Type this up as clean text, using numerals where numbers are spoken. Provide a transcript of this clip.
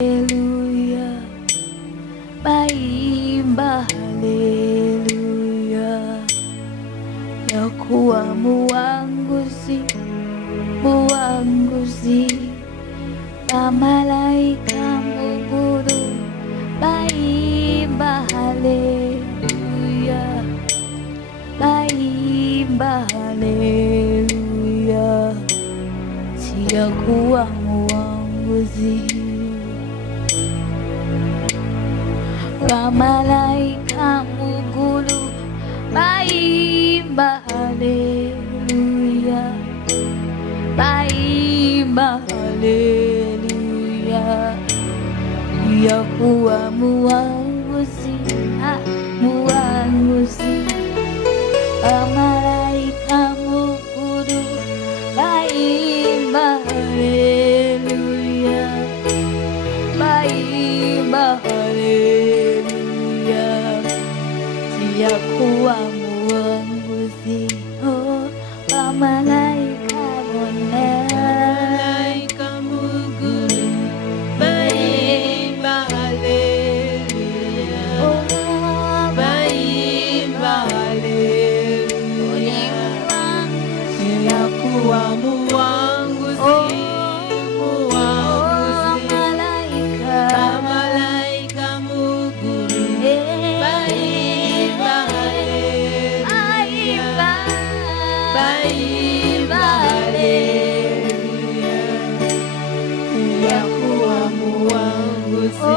Haleluya, baimba haleluya, ya kuwa muanguzi wa malaika mukuru, baimba haleluya, baimba haleluya, ya kuwa muanguzi wa malaika mukuru, baimba haleluya, baimba haleluya, ya kuwa muanguzi wa malaika mukuru, baimba haleluya, baimba haleluya, ya kuwa muanguzi wa malaika Bwana, malaika mukuru, baimba haleluya, baimba haleluya, ya kuwa muanguzi wa malaika mukuru, baimba haleluya, baimba haleluya, ya kuwa muanguzi